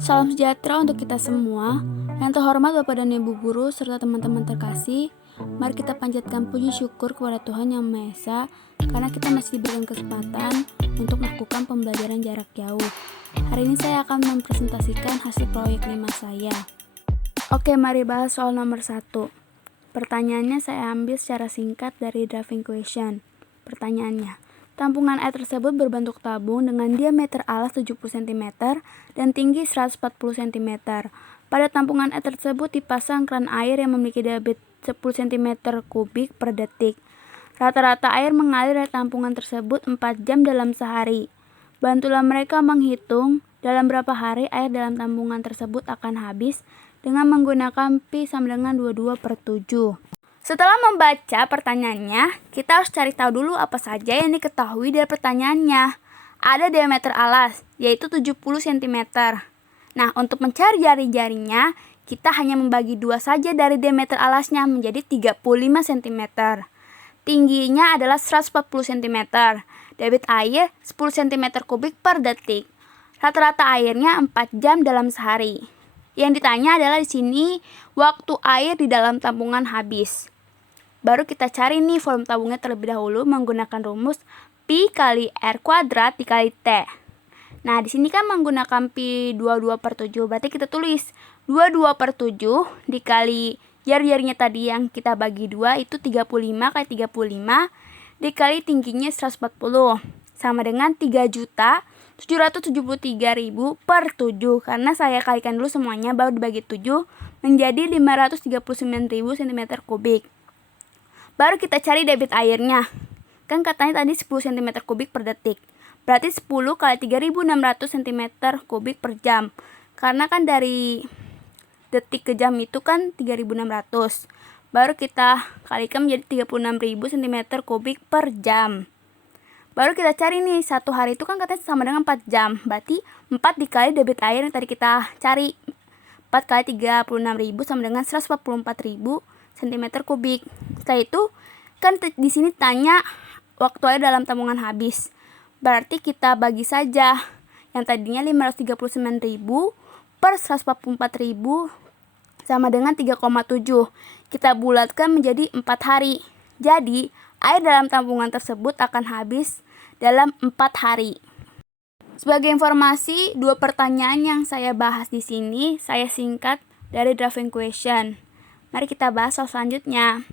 Salam sejahtera untuk kita semua. Yang terhormat Bapak dan Ibu Guru serta teman-teman terkasih, mari kita panjatkan puji syukur kepada Tuhan Yang Maha Esa karena kita masih diberikan kesempatan untuk melakukan pembelajaran jarak jauh. Hari ini saya akan mempresentasikan hasil proyek 5 saya. Oke, mari bahas soal nomor 1. Pertanyaannya saya ambil secara singkat dari drafting question. Pertanyaannya, tampungan air tersebut berbentuk tabung dengan diameter alas 70 cm dan tinggi 140 cm. Pada tampungan air tersebut dipasang keran air yang memiliki diameter 10 cm kubik per detik. Rata-rata air mengalir dari tampungan tersebut 4 jam dalam sehari. Bantulah mereka menghitung dalam berapa hari air dalam tampungan tersebut akan habis dengan menggunakan pi sama dengan 22/7. Setelah membaca pertanyaannya, kita harus cari tahu dulu apa saja yang diketahui dari pertanyaannya. Ada diameter alas, yaitu 70 cm. Nah, untuk mencari jari-jarinya, kita hanya membagi 2 saja dari diameter alasnya menjadi 35 cm. Tingginya adalah 140 cm. Debit air 10 cm kubik per detik. Rata-rata airnya 4 jam dalam sehari. Yang ditanya adalah di sini waktu air di dalam tampungan habis. Baru kita cari nih volume tabungnya terlebih dahulu menggunakan rumus pi kali r kuadrat dikali T. Nah, di sini kan menggunakan pi 22/7, berarti kita tulis 22/7 dikali jari-jarinya tadi yang kita bagi 2 itu 35 kali 35 dikali tingginya 140 sama dengan 3.773.000/7, karena saya kalikan dulu semuanya baru dibagi 7 menjadi 539.000 cm3. Baru kita cari debit airnya. Kan katanya tadi 10 cm kubik per detik. Berarti 10 kali 3.600 cm3 per jam. Karena kan dari detik ke jam itu kan 3.600. Baru kita kalikan menjadi 36.000 cm3 per jam. Baru kita cari nih, satu hari itu kan katanya sama dengan 4 jam. Berarti 4 dikali debit air yang tadi kita cari. 4 kali 36.000 sama dengan 144.000 cm3. Setelah itu kan di sini tanya waktu air dalam tampungan habis. Berarti kita bagi saja yang tadinya 539.000 per 144.000 sama dengan 3,7. Kita bulatkan menjadi 4 hari. Jadi air dalam tampungan tersebut akan habis dalam 4 hari. Sebagai informasi, 2 pertanyaan yang saya bahas di sini saya singkat dari drafting question. Mari kita bahas soal selanjutnya.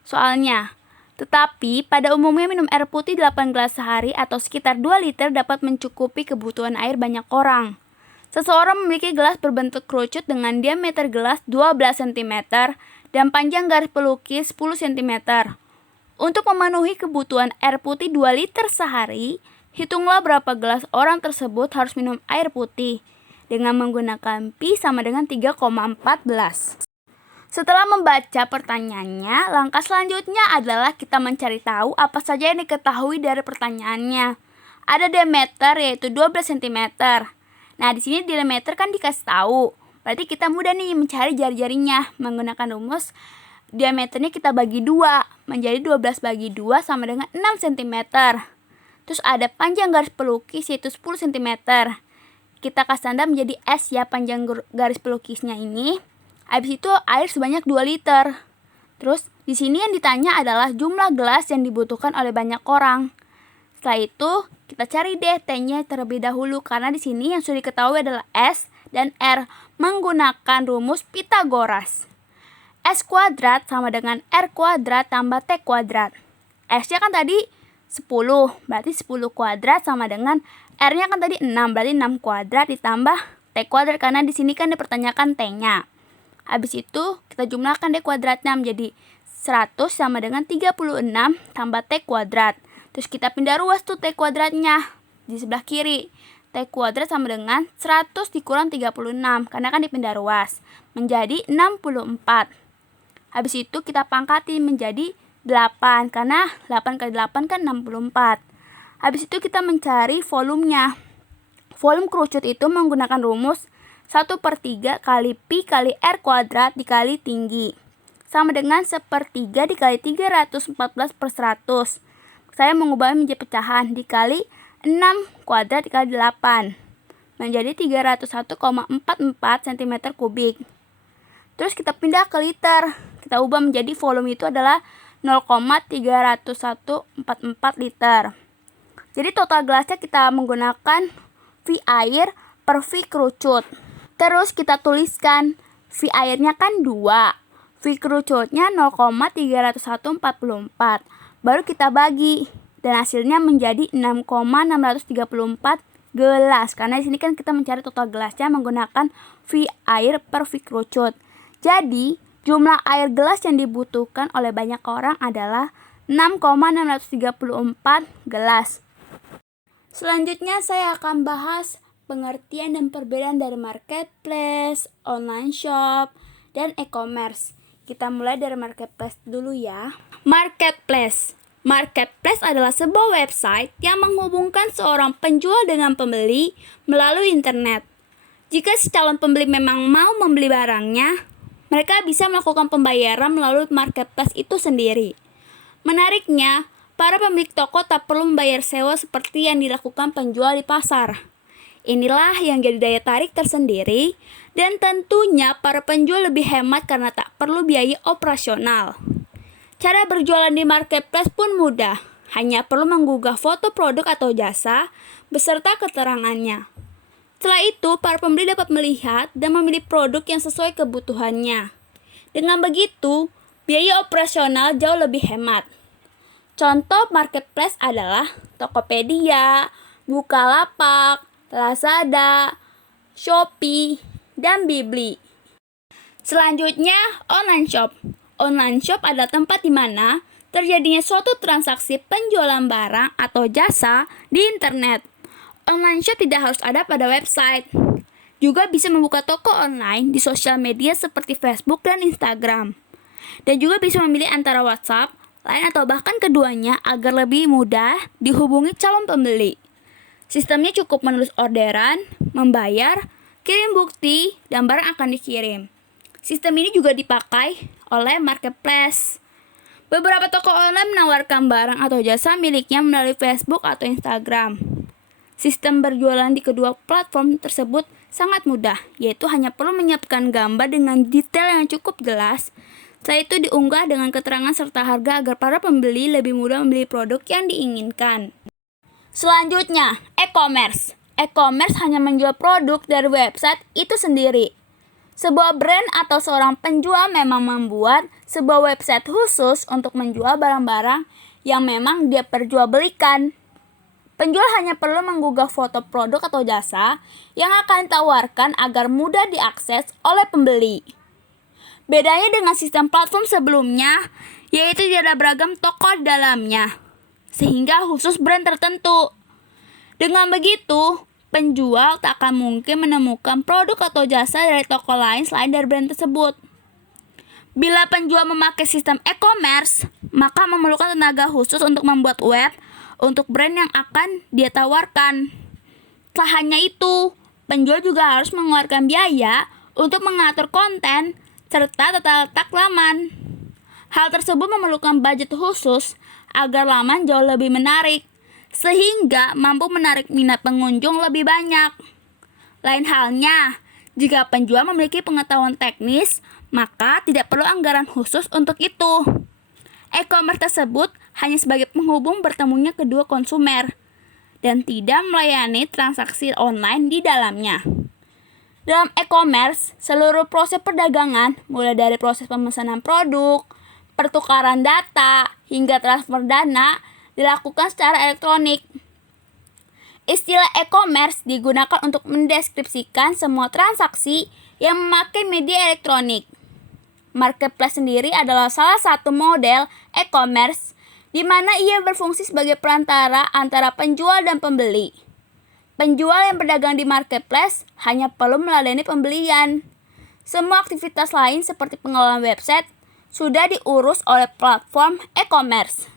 Soalnya, tetapi pada umumnya minum air putih 8 gelas sehari atau sekitar 2 liter dapat mencukupi kebutuhan air banyak orang. Seseorang memiliki gelas berbentuk kerucut dengan diameter gelas 12 cm dan panjang garis pelukis 10 cm. Untuk memenuhi kebutuhan air putih 2 liter sehari, hitunglah berapa gelas orang tersebut harus minum air putih dengan menggunakan pi sama dengan 3,14. Setelah membaca pertanyaannya, langkah selanjutnya adalah kita mencari tahu apa saja yang diketahui dari pertanyaannya. Ada diameter yaitu 12 cm. Nah, di sini diameter kan dikasih tahu. Berarti kita mudah nih mencari jari-jarinya menggunakan rumus diameternya kita bagi 2 menjadi 12 bagi 2 sama dengan 6 cm. Terus ada panjang garis pelukis yaitu 10 cm. Kita kasih tanda menjadi S ya panjang garis pelukisnya ini. Habis itu air sebanyak 2 liter. Terus di sini yang ditanya adalah jumlah gelas yang dibutuhkan oleh banyak orang. Setelah itu kita cari deh T-nya terlebih dahulu karena di sini yang sudah diketahui adalah S dan R menggunakan rumus Pythagoras. S kuadrat sama dengan R kuadrat tambah T kuadrat. S-nya kan tadi 10, berarti 10 kuadrat sama dengan R-nya kan tadi 6, berarti 6 kuadrat ditambah T kuadrat karena di sini kan dipertanyakan T-nya. Habis itu kita jumlahkan D kuadratnya menjadi 100 sama dengan 36 tambah T kuadrat. Terus kita pindah ruas tuh T kuadratnya di sebelah kiri. T kuadrat sama dengan 100 dikurang 36 karena kan dipindah ruas menjadi 64. Habis itu kita pangkatin menjadi 8 karena 8 kali 8 kan 64. Habis itu kita mencari volumenya. Volume kerucut itu menggunakan rumus 1/3 kali pi kali r kuadrat dikali tinggi sama dengan 1/3 dikali 314/100. Saya mengubahnya menjadi pecahan dikali 6 kuadrat dikali 8 menjadi 301,44 cm kubik. Terus kita pindah ke liter. Kita ubah menjadi volume itu adalah 0,30144 liter. Jadi total gelasnya kita menggunakan V air per V kerucut. Terus kita tuliskan V airnya kan 2, V kerucutnya 0,30144. Baru kita bagi dan hasilnya menjadi 6,634 gelas. Karena di sini kan kita mencari total gelasnya menggunakan V air per V kerucut. Jadi jumlah air gelas yang dibutuhkan oleh banyak orang adalah 6,634 gelas. Selanjutnya saya akan bahas pengertian dan perbedaan dari marketplace, online shop, dan e-commerce. Kita mulai dari marketplace dulu ya. Marketplace. Marketplace adalah sebuah website yang menghubungkan seorang penjual dengan pembeli melalui internet. Jika si calon pembeli memang mau membeli barangnya, mereka bisa melakukan pembayaran melalui marketplace itu sendiri. Menariknya, para pemilik toko tak perlu membayar sewa seperti yang dilakukan penjual di pasar. Inilah yang jadi daya tarik tersendiri, dan tentunya para penjual lebih hemat karena tak perlu biaya operasional. Cara berjualan di marketplace pun mudah, hanya perlu menggugah foto produk atau jasa beserta keterangannya. Setelah itu, para pembeli dapat melihat dan memilih produk yang sesuai kebutuhannya. Dengan begitu, biaya operasional jauh lebih hemat. Contoh marketplace adalah Tokopedia, Bukalapak, Lazada, Shopee, dan Bibli. Selanjutnya, online shop. Online shop adalah tempat di mana terjadinya suatu transaksi penjualan barang atau jasa di internet. Online shop tidak harus ada pada website. Juga bisa membuka toko online di sosial media seperti Facebook dan Instagram. Dan juga bisa memilih antara WhatsApp, Line atau bahkan keduanya agar lebih mudah dihubungi calon pembeli. Sistemnya cukup menulis orderan, membayar, kirim bukti, dan barang akan dikirim. Sistem ini juga dipakai oleh marketplace. Beberapa toko online menawarkan barang atau jasa miliknya melalui Facebook atau Instagram. Sistem berjualan di kedua platform tersebut sangat mudah, yaitu hanya perlu menyiapkan gambar dengan detail yang cukup jelas. Setelah itu diunggah dengan keterangan serta harga agar para pembeli lebih mudah membeli produk yang diinginkan. Selanjutnya, e-commerce. E-commerce hanya menjual produk dari website itu sendiri. Sebuah brand atau seorang penjual memang membuat sebuah website khusus untuk menjual barang-barang yang memang dia perjualbelikan. Penjual hanya perlu menggugah foto produk atau jasa yang akan ditawarkan agar mudah diakses oleh pembeli. Bedanya dengan sistem platform sebelumnya, yaitu tidak ada beragam toko di dalamnya, sehingga khusus brand tertentu. Dengan begitu, penjual tak akan mungkin menemukan produk atau jasa dari toko lain selain dari brand tersebut. Bila penjual memakai sistem e-commerce, maka memerlukan tenaga khusus untuk membuat web untuk brand yang akan dia tawarkan. Tak hanya itu, penjual juga harus mengeluarkan biaya untuk mengatur konten serta tata letak laman. Hal tersebut memerlukan budget khusus agar laman jauh lebih menarik, sehingga mampu menarik minat pengunjung lebih banyak. Lain halnya, jika penjual memiliki pengetahuan teknis, maka tidak perlu anggaran khusus untuk itu. E-commerce tersebut hanya sebagai penghubung bertemunya kedua konsumer dan tidak melayani transaksi online di dalamnya. Dalam e-commerce, seluruh proses perdagangan, mulai dari proses pemesanan produk, pertukaran data, hingga transfer dana, dilakukan secara elektronik. Istilah e-commerce digunakan untuk mendeskripsikan semua transaksi yang memakai media elektronik. Marketplace sendiri adalah salah satu model e-commerce di mana ia berfungsi sebagai perantara antara penjual dan pembeli. Penjual yang berdagang di marketplace hanya perlu melayani pembelian. Semua aktivitas lain seperti pengelolaan website sudah diurus oleh platform e-commerce.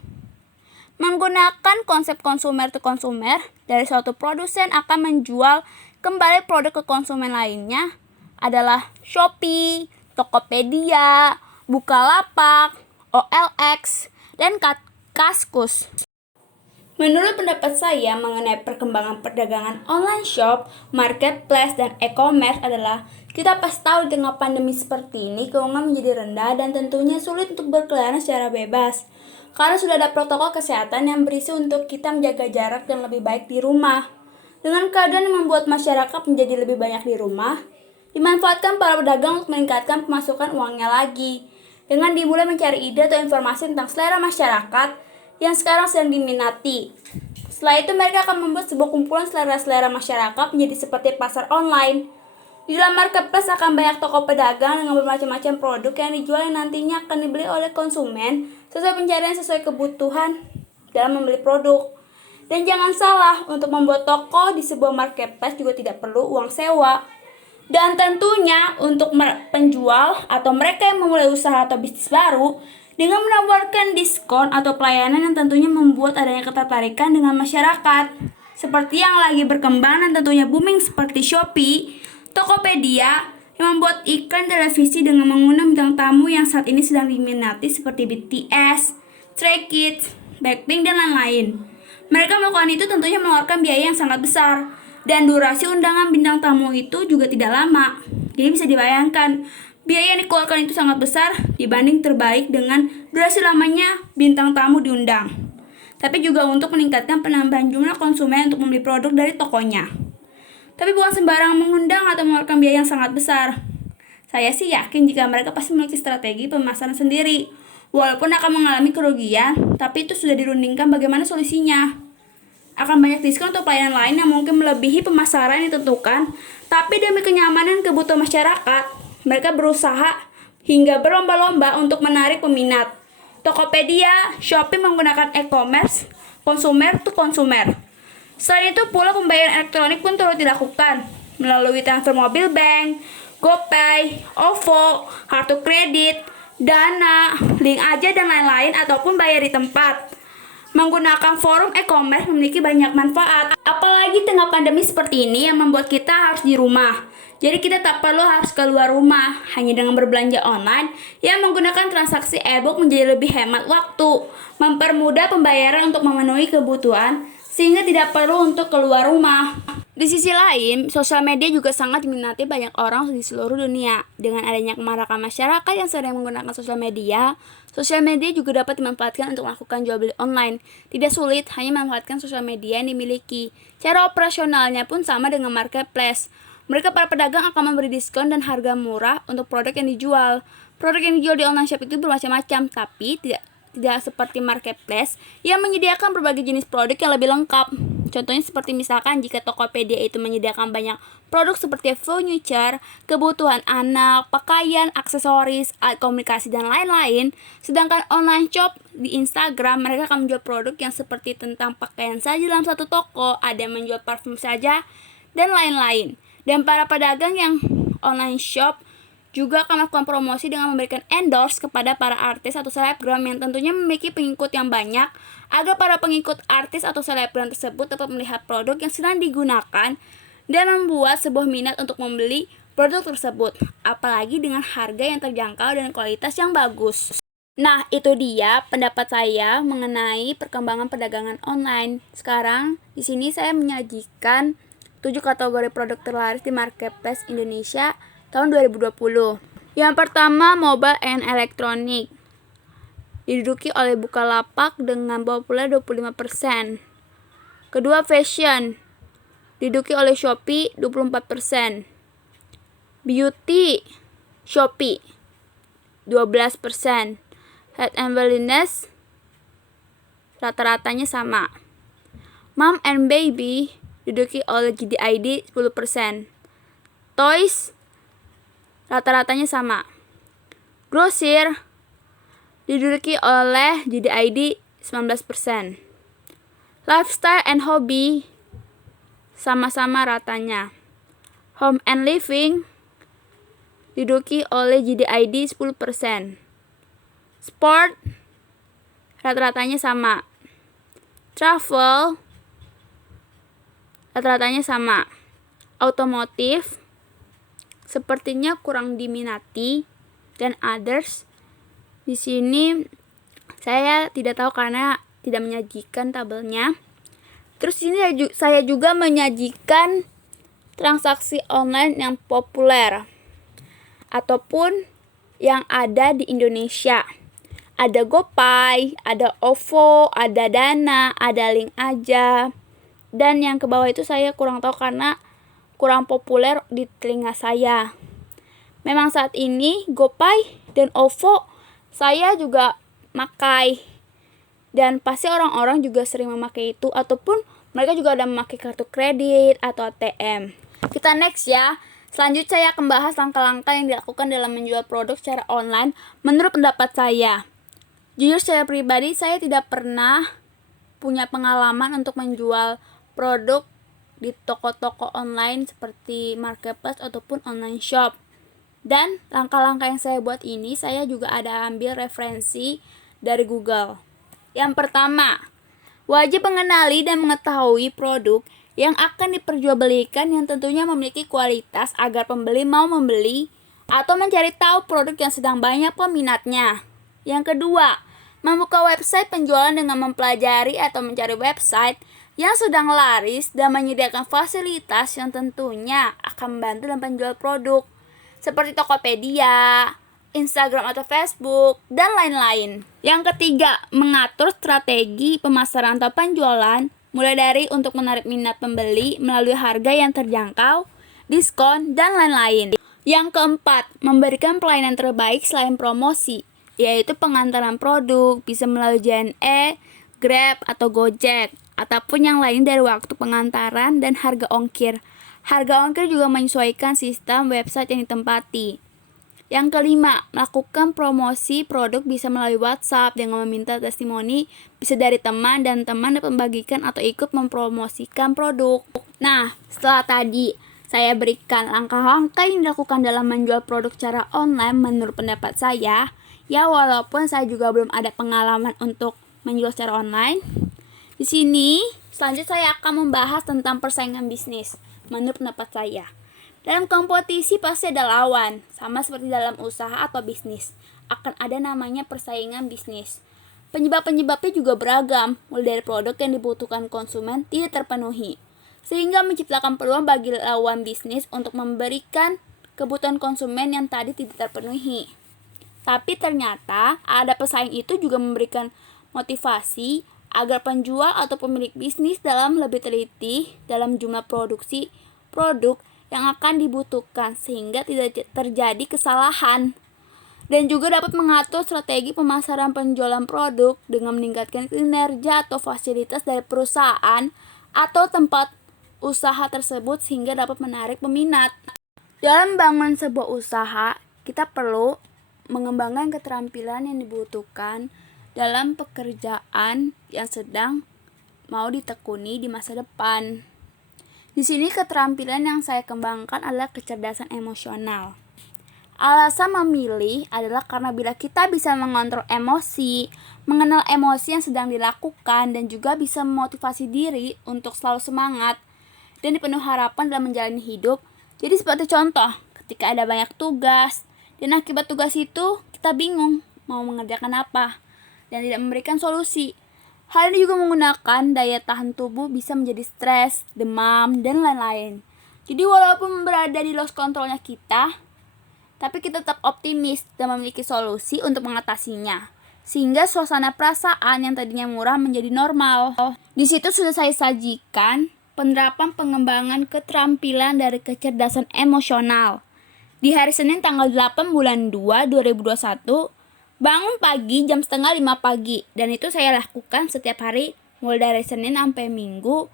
Menggunakan konsep consumer to consumer, dari suatu produsen akan menjual kembali produk ke konsumen lainnya adalah Shopee, Tokopedia, Bukalapak, OLX, dan Kaskus. Menurut pendapat saya mengenai perkembangan perdagangan online shop, marketplace, dan e-commerce adalah kita pasti tahu di tengah pandemi seperti ini keuangan menjadi rendah dan tentunya sulit untuk berkeliaran secara bebas. Karena sudah ada protokol kesehatan yang berisi untuk kita menjaga jarak dan lebih baik di rumah. Dengan keadaan yang membuat masyarakat menjadi lebih banyak di rumah, dimanfaatkan para pedagang untuk meningkatkan pemasukan uangnya lagi. Dengan dimulai mencari ide atau informasi tentang selera masyarakat yang sekarang sedang diminati. Setelah itu mereka akan membuat sebuah kumpulan selera-selera masyarakat menjadi seperti pasar online. Di dalam marketplace akan banyak toko pedagang dengan bermacam-macam produk yang dijual yang nantinya akan dibeli oleh konsumen sesuai pencarian sesuai kebutuhan dalam membeli produk. Dan jangan salah, untuk membuat toko di sebuah marketplace juga tidak perlu uang sewa. Dan tentunya untuk penjual atau mereka yang memulai usaha atau bisnis baru, dengan menawarkan diskon atau pelayanan yang tentunya membuat adanya ketertarikan dengan masyarakat. Seperti yang lagi berkembang dan tentunya booming seperti Shopee, Tokopedia, yang membuat iklan televisi dengan mengundang bintang tamu yang saat ini sedang diminati seperti BTS, Stray Kids, Blackpink, dan lain-lain. Mereka melakukan itu tentunya mengeluarkan biaya yang sangat besar, dan durasi undangan bintang tamu itu juga tidak lama. Jadi bisa dibayangkan, biaya yang dikeluarkan itu sangat besar dibanding terbalik dengan durasi lamanya bintang tamu diundang. Tapi juga untuk meningkatkan penambahan jumlah konsumen untuk membeli produk dari tokonya. Tapi bukan sembarang mengundang atau mengeluarkan biaya yang sangat besar. Saya sih yakin jika mereka pasti memiliki strategi pemasaran sendiri. Walaupun akan mengalami kerugian, tapi itu sudah dirundingkan bagaimana solusinya. Akan banyak diskon atau pelayanan lain yang mungkin melebihi pemasaran yang ditentukan, tapi demi kenyamanan kebutuhan masyarakat, mereka berusaha hingga berlomba-lomba untuk menarik peminat. Tokopedia, Shopee menggunakan e-commerce, consumer to consumer. Selain itu pula pembayaran elektronik pun turut dilakukan melalui transfer mobil bank, GoPay, OVO, kartu kredit, Dana, Link Aja, dan lain-lain ataupun bayar di tempat. Menggunakan forum e-commerce memiliki banyak manfaat, apalagi tengah pandemi seperti ini yang membuat kita harus di rumah. Jadi kita tak perlu harus keluar rumah, hanya dengan berbelanja online yang menggunakan transaksi e-book menjadi lebih hemat waktu, mempermudah pembayaran untuk memenuhi kebutuhan, sehingga tidak perlu untuk keluar rumah. Di sisi lain, sosial media juga sangat diminati banyak orang di seluruh dunia. Dengan adanya kemarahan masyarakat yang sering menggunakan sosial media juga dapat dimanfaatkan untuk melakukan jual beli online. Tidak sulit, hanya memanfaatkan sosial media yang dimiliki. Cara operasionalnya pun sama dengan marketplace. Mereka para pedagang akan memberi diskon dan harga murah untuk produk yang dijual. Produk yang dijual di online shop itu bermacam-macam, tapi tidak seperti marketplace yang menyediakan berbagai jenis produk yang lebih lengkap. Contohnya seperti misalkan jika Tokopedia itu menyediakan banyak produk seperti furniture, kebutuhan anak, pakaian, aksesoris, alat komunikasi, dan lain-lain. Sedangkan online shop di Instagram mereka akan menjual produk yang seperti tentang pakaian saja dalam satu toko, ada yang menjual parfum saja, dan lain-lain. Dan para pedagang yang online shop juga akan melakukan promosi dengan memberikan endorse kepada para artis atau selebgram yang tentunya memiliki pengikut yang banyak, agar para pengikut artis atau selebgram tersebut dapat melihat produk yang sedang digunakan dan membuat sebuah minat untuk membeli produk tersebut, apalagi dengan harga yang terjangkau dan kualitas yang bagus. Nah, itu dia pendapat saya mengenai perkembangan perdagangan online. Sekarang di sini saya menyajikan 7 kategori produk terlaris di marketplace Indonesia tahun 2020. Yang pertama, mobile and electronic. Diduduki oleh Bukalapak dengan populer 25%. Kedua, fashion. Diduduki oleh Shopee 24%. Beauty, Shopee 12%. Health and wellness rata-ratanya sama. Mom and baby diduduki oleh JDID 10%. Toys rata-ratanya sama. Grosir diduduki oleh JDID 19%. Lifestyle and hobby sama-sama ratanya. Home and living diduduki oleh JDID 10%. Sport rata-ratanya sama. Travel rata-ratanya sama. Otomotif sepertinya kurang diminati, dan others di sini saya tidak tahu karena tidak menyajikan tabelnya. Terus ini saya juga menyajikan transaksi online yang populer ataupun yang ada di Indonesia. Ada GoPay, ada OVO, ada Dana, ada Link Aja. Dan yang ke bawah itu saya kurang tahu karena kurang populer di telinga saya. Memang saat ini GoPay dan OVO saya juga makai. Dan pasti orang-orang juga sering memakai itu ataupun mereka juga ada memakai kartu kredit atau ATM. Kita next ya. Selanjutnya saya akan bahas langkah-langkah yang dilakukan dalam menjual produk secara online menurut pendapat saya. Jujur secara pribadi saya tidak pernah punya pengalaman untuk menjual produk di toko-toko online seperti marketplace ataupun online shop. Dan langkah-langkah yang saya buat ini saya juga ada ambil referensi dari Google. Yang pertama, wajib mengenali dan mengetahui produk yang akan diperjualbelikan yang tentunya memiliki kualitas agar pembeli mau membeli atau mencari tahu produk yang sedang banyak peminatnya. Yang kedua, membuka website penjualan dengan mempelajari atau mencari website yang sedang laris dan menyediakan fasilitas yang tentunya akan membantu dalam penjual produk seperti Tokopedia, Instagram atau Facebook, dan lain-lain. Yang ketiga, mengatur strategi pemasaran atau penjualan mulai dari untuk menarik minat pembeli melalui harga yang terjangkau, diskon, dan lain-lain. Yang keempat, memberikan pelayanan terbaik selain promosi, yaitu pengantaran produk, bisa melalui JNE, Grab, atau Gojek, ataupun yang lain dari waktu pengantaran dan harga ongkir. Harga ongkir juga menyesuaikan sistem website yang ditempati. Yang kelima, melakukan promosi produk bisa melalui WhatsApp dengan meminta testimoni, bisa dari teman dan teman dapat membagikan atau ikut mempromosikan produk. Nah, setelah tadi saya berikan langkah-langkah yang dilakukan dalam menjual produk secara online menurut pendapat saya, ya walaupun saya juga belum ada pengalaman untuk menjual secara online. Di sini selanjutnya saya akan membahas tentang persaingan bisnis menurut pendapat saya. Dalam kompetisi pasti ada lawan, sama seperti dalam usaha atau bisnis. Akan ada namanya persaingan bisnis. Penyebab-penyebabnya juga beragam, mulai dari produk yang dibutuhkan konsumen tidak terpenuhi, sehingga menciptakan peluang bagi lawan bisnis untuk memberikan kebutuhan konsumen yang tadi tidak terpenuhi. Tapi ternyata ada pesaing itu juga memberikan motivasi agar penjual atau pemilik bisnis dalam lebih teliti dalam jumlah produksi produk yang akan dibutuhkan sehingga tidak terjadi kesalahan, dan juga dapat mengatur strategi pemasaran penjualan produk dengan meningkatkan kinerja atau fasilitas dari perusahaan atau tempat usaha tersebut sehingga dapat menarik peminat. Dalam membangun sebuah usaha, kita perlu mengembangkan keterampilan yang dibutuhkan dalam pekerjaan yang sedang mau ditekuni di masa depan. Di sini keterampilan yang saya kembangkan adalah kecerdasan emosional. Alasan memilih adalah karena bila kita bisa mengontrol emosi, mengenal emosi yang sedang dilakukan, dan juga bisa memotivasi diri untuk selalu semangat dan dipenuhi harapan dalam menjalani hidup. Jadi seperti contoh, ketika ada banyak tugas, dan akibat tugas itu kita bingung mau mengerjakan apa, dan tidak memberikan solusi. Hal ini juga menggunakan daya tahan tubuh bisa menjadi stres, demam, dan lain-lain. Jadi walaupun berada di lost controlnya kita, tapi kita tetap optimis dan memiliki solusi untuk mengatasinya. Sehingga suasana perasaan yang tadinya murah menjadi normal. Di situ sudah saya sajikan penerapan pengembangan keterampilan dari kecerdasan emosional. Di hari Senin tanggal 8 bulan 2 2021, bangun pagi jam 4:30 pagi, dan itu saya lakukan setiap hari mulai dari Senin sampai Minggu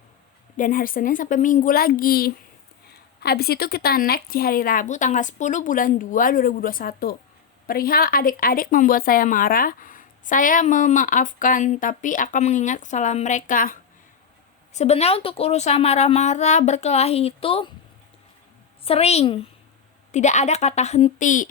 dan hari Senin sampai Minggu lagi. Habis itu kita next di hari Rabu tanggal 10 bulan 2 2021. Perihal adik-adik membuat saya marah, saya memaafkan tapi akan mengingat kesalahan mereka. Sebenarnya untuk urusan marah-marah berkelahi itu sering, tidak ada kata henti.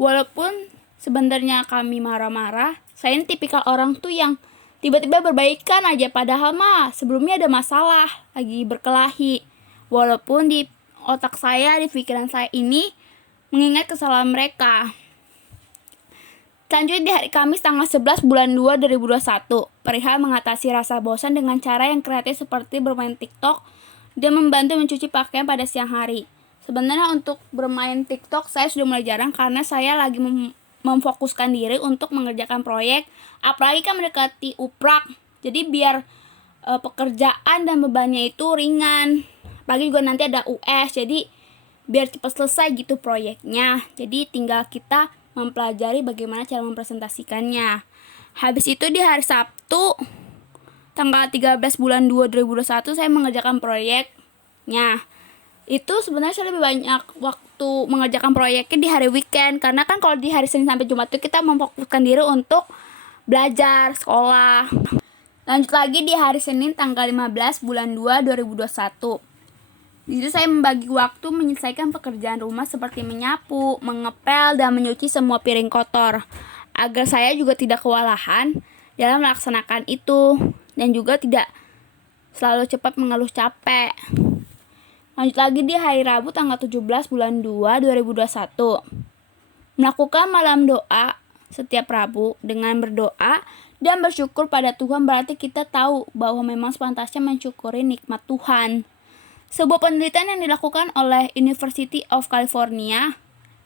Walaupun sebenarnya kami marah-marah, saya ini tipikal orang tuh yang tiba-tiba berbaikan aja padahal mah sebelumnya ada masalah, lagi berkelahi. Walaupun di otak saya, di pikiran saya ini mengingat kesalahan mereka. Selanjutnya di hari Kamis tanggal 11 bulan 2 2021, perihal mengatasi rasa bosan dengan cara yang kreatif seperti bermain TikTok dan membantu mencuci pakaian pada siang hari. Sebenarnya untuk bermain TikTok saya sudah mulai jarang karena saya lagi memfokuskan diri untuk mengerjakan proyek, apalagi kan mendekati uprak. Jadi biar pekerjaan dan bebannya itu ringan. Pagi juga nanti ada US, jadi biar cepat selesai gitu proyeknya. Jadi tinggal kita mempelajari bagaimana cara mempresentasikannya. Habis itu di hari Sabtu tanggal 13 bulan 2 2021 saya mengerjakan proyeknya. Itu sebenarnya saya lebih banyak waktu mengerjakan proyeknya di hari weekend, karena kan kalau di hari Senin sampai Jumat itu kita memfokuskan diri untuk belajar, sekolah. Lanjut lagi di hari Senin tanggal 15 bulan 2 2021. Di situ saya membagi waktu menyelesaikan pekerjaan rumah seperti menyapu, mengepel, dan menyuci semua piring kotor, agar saya juga tidak kewalahan dalam melaksanakan itu dan juga tidak selalu cepat mengeluh capek. Lanjut lagi di hari Rabu tanggal 17 bulan 2 2021. Melakukan malam doa setiap Rabu dengan berdoa dan bersyukur pada Tuhan, berarti kita tahu bahwa memang sepantasnya mensyukuri nikmat Tuhan. Sebuah penelitian yang dilakukan oleh University of California,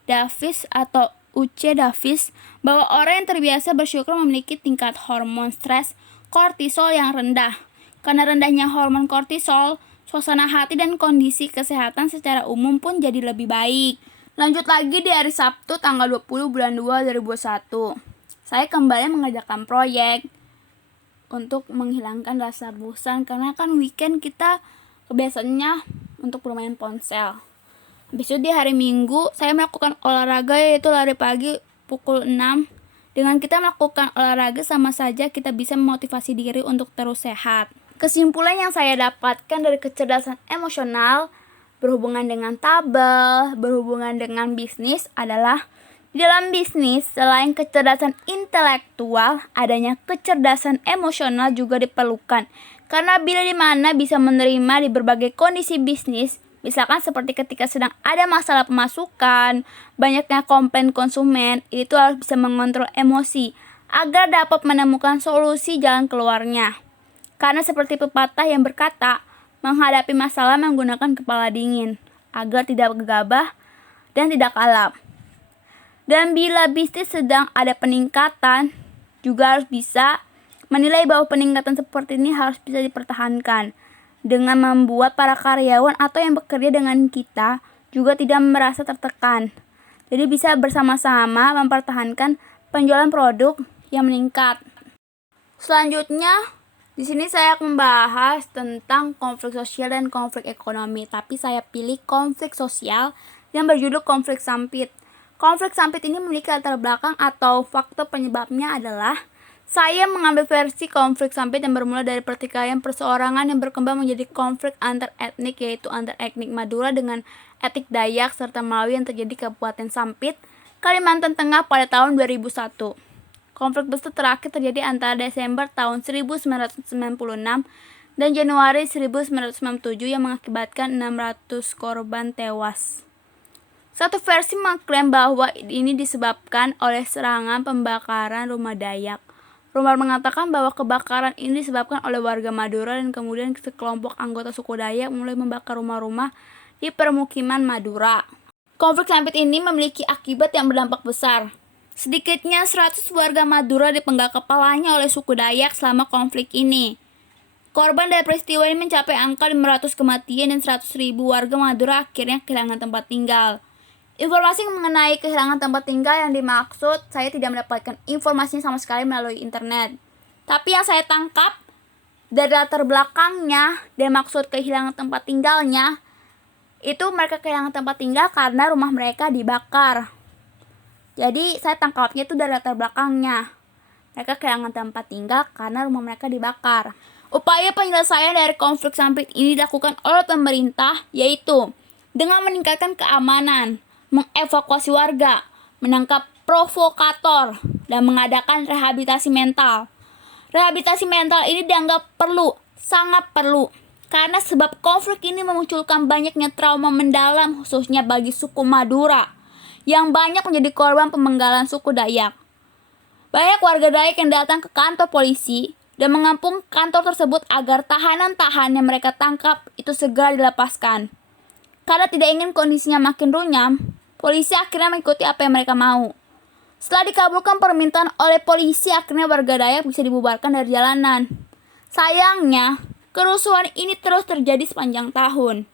Davis atau UC Davis, bahwa orang yang terbiasa bersyukur memiliki tingkat hormon stres kortisol yang rendah. Karena rendahnya hormon kortisol, suasana hati dan kondisi kesehatan secara umum pun jadi lebih baik. Lanjut lagi di hari Sabtu tanggal 20 bulan 2 2021. Saya kembali mengerjakan proyek untuk menghilangkan rasa bosan, karena kan weekend kita kebiasaannya untuk bermain ponsel. Habis itu di hari Minggu saya melakukan olahraga, yaitu lari pagi pukul 6. Dengan kita melakukan olahraga sama saja kita bisa memotivasi diri untuk terus sehat. Kesimpulan yang saya dapatkan dari kecerdasan emosional berhubungan dengan tabel, berhubungan dengan bisnis adalah di dalam bisnis selain kecerdasan intelektual, adanya kecerdasan emosional juga diperlukan. Karena bila di mana bisa menerima di berbagai kondisi bisnis, misalkan seperti ketika sedang ada masalah pemasukan, banyaknya komplain konsumen, itu harus bisa mengontrol emosi agar dapat menemukan solusi jalan keluarnya. Karena seperti pepatah yang berkata, menghadapi masalah menggunakan kepala dingin agar tidak gegabah dan tidak kalap. Dan bila bisnis sedang ada peningkatan, juga harus bisa menilai bahwa peningkatan seperti ini harus bisa dipertahankan dengan membuat para karyawan atau yang bekerja dengan kita juga tidak merasa tertekan. Jadi bisa bersama-sama mempertahankan penjualan produk yang meningkat. Selanjutnya, di sini saya akan membahas tentang konflik sosial dan konflik ekonomi, tapi saya pilih konflik sosial yang berjudul konflik sampit. Konflik sampit ini memiliki latar belakang atau faktor penyebabnya adalah saya mengambil versi konflik sampit yang bermula dari pertikaian perseorangan yang berkembang menjadi konflik antar etnik, yaitu antar etnik Madura dengan etnik Dayak serta Melawi yang terjadi di Kabupaten Sampit, Kalimantan Tengah pada tahun 2001. Konflik besar terakhir terjadi antara Desember tahun 1996 dan Januari 1997 yang mengakibatkan 600 korban tewas. Satu versi mengklaim bahwa ini disebabkan oleh serangan pembakaran rumah Dayak. Rumor mengatakan bahwa kebakaran ini disebabkan oleh warga Madura dan kemudian sekelompok anggota suku Dayak mulai membakar rumah-rumah di permukiman Madura. Konflik sampit ini memiliki akibat yang berdampak besar. Sedikitnya 100 warga Madura dipenggal kepalanya oleh suku Dayak selama konflik ini. Korban dari peristiwa ini mencapai angka 500 kematian dan 100.000 warga Madura akhirnya kehilangan tempat tinggal. Informasi mengenai kehilangan tempat tinggal yang dimaksud, saya tidak mendapatkan informasinya sama sekali melalui internet. Tapi yang saya tangkap dari latar belakangnya dan maksud kehilangan tempat tinggalnya, itu mereka kehilangan tempat tinggal karena rumah mereka dibakar. Jadi saya tangkapnya itu dari latar belakangnya. Mereka kehilangan tempat tinggal karena rumah mereka dibakar. Upaya penyelesaian dari konflik sampit ini dilakukan oleh pemerintah, yaitu dengan meningkatkan keamanan, mengevakuasi warga, menangkap provokator, dan mengadakan rehabilitasi mental. Rehabilitasi mental ini dianggap perlu, sangat perlu, karena sebab konflik ini memunculkan banyaknya trauma mendalam khususnya bagi suku Madura yang banyak menjadi korban pemenggalan suku Dayak. Banyak warga Dayak yang datang ke kantor polisi dan mengepung kantor tersebut agar tahanan-tahanan yang mereka tangkap itu segera dilepaskan. Karena tidak ingin kondisinya makin runyam, polisi akhirnya mengikuti apa yang mereka mau. Setelah dikabulkan permintaan oleh polisi, akhirnya warga Dayak bisa dibubarkan dari jalanan. Sayangnya, kerusuhan ini terus terjadi sepanjang tahun.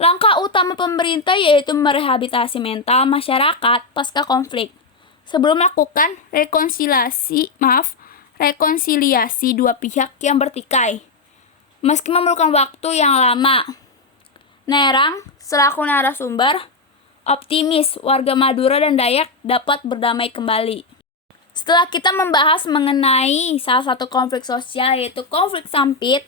Langkah utama pemerintah yaitu merehabilitasi mental masyarakat pasca konflik sebelum melakukan rekonsiliasi dua pihak yang bertikai. Meski memerlukan waktu yang lama, Nerang selaku narasumber optimis warga Madura dan Dayak dapat berdamai kembali. Setelah kita membahas mengenai salah satu konflik sosial yaitu konflik Sampit,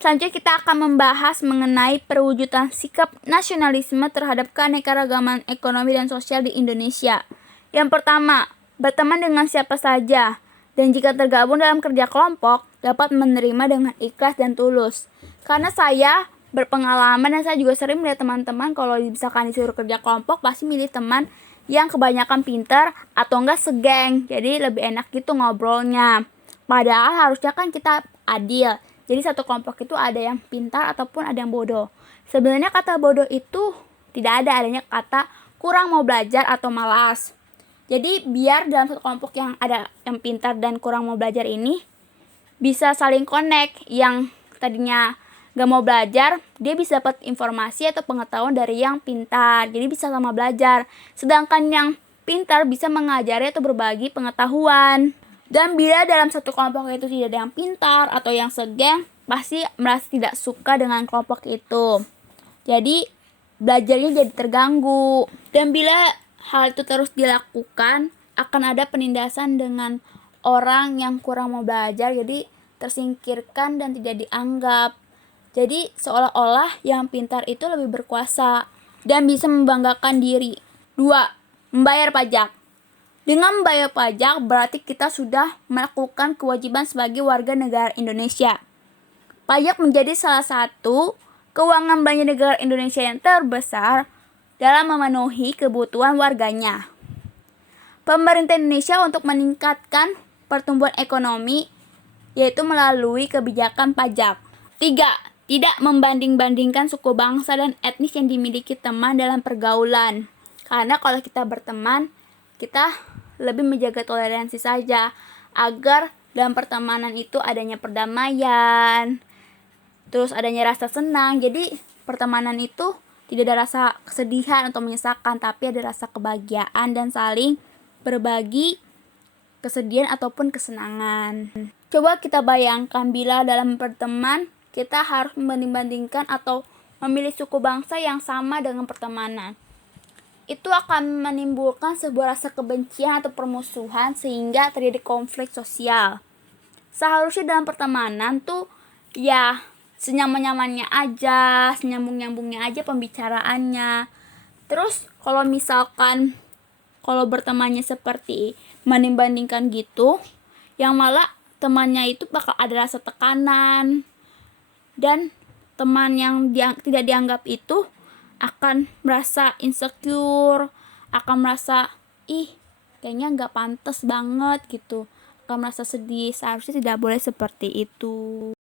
selanjutnya kita akan membahas mengenai perwujudan sikap nasionalisme terhadap keanekaragaman ekonomi dan sosial di Indonesia. Yang pertama, berteman dengan siapa saja, dan jika tergabung dalam kerja kelompok, dapat menerima dengan ikhlas dan tulus. Karena saya berpengalaman dan saya juga sering melihat teman-teman kalau misalkan disuruh kerja kelompok, pasti milih teman yang kebanyakan pintar atau enggak segeng, jadi lebih enak gitu ngobrolnya. Padahal harusnya kan kita adil, jadi satu kelompok itu ada yang pintar ataupun ada yang bodoh. Sebenarnya kata bodoh itu tidak ada, adanya kata kurang mau belajar atau malas. Jadi biar dalam satu kelompok yang ada yang pintar dan kurang mau belajar ini bisa saling connect. Yang tadinya gak mau belajar, dia bisa dapat informasi atau pengetahuan dari yang pintar, jadi bisa sama belajar. Sedangkan yang pintar bisa mengajari atau berbagi pengetahuan. Dan bila dalam satu kelompok itu tidak ada yang pintar atau yang segeng, pasti merasa tidak suka dengan kelompok itu. Jadi belajarnya jadi terganggu. Dan bila hal itu terus dilakukan, akan ada penindasan dengan orang yang kurang mau belajar, jadi tersingkirkan dan tidak dianggap. Jadi seolah-olah yang pintar itu lebih berkuasa dan bisa membanggakan diri. 2. Membayar pajak. Dengan membayar pajak berarti kita sudah melakukan kewajiban sebagai warga negara Indonesia. Pajak menjadi salah satu keuangan belanja negara Indonesia yang terbesar dalam memenuhi kebutuhan warganya. Pemerintah Indonesia untuk meningkatkan pertumbuhan ekonomi yaitu melalui kebijakan pajak. 3. Tidak membanding-bandingkan suku bangsa dan etnis yang dimiliki teman dalam pergaulan. Karena kalau kita berteman, kita lebih menjaga toleransi saja agar dalam pertemanan itu adanya perdamaian, terus adanya rasa senang. Jadi pertemanan itu tidak ada rasa kesedihan atau menyesalkan, tapi ada rasa kebahagiaan dan saling berbagi kesedihan ataupun kesenangan. Coba kita bayangkan bila dalam berteman kita harus membanding-bandingkan atau memilih suku bangsa yang sama dengan pertemanan. Itu akan menimbulkan sebuah rasa kebencian atau permusuhan sehingga terjadi konflik sosial. Seharusnya dalam pertemanan tuh ya senyaman-nyamannya aja, senyambung-nyambungnya aja pembicaraannya. Terus kalau misalkan kalau bertemannya seperti membanding-bandingkan gitu, yang malah temannya itu bakal ada rasa tekanan, dan teman yang tidak dianggap itu akan merasa insecure, akan merasa kayaknya nggak pantas banget gitu, akan merasa sedih. Seharusnya tidak boleh seperti itu.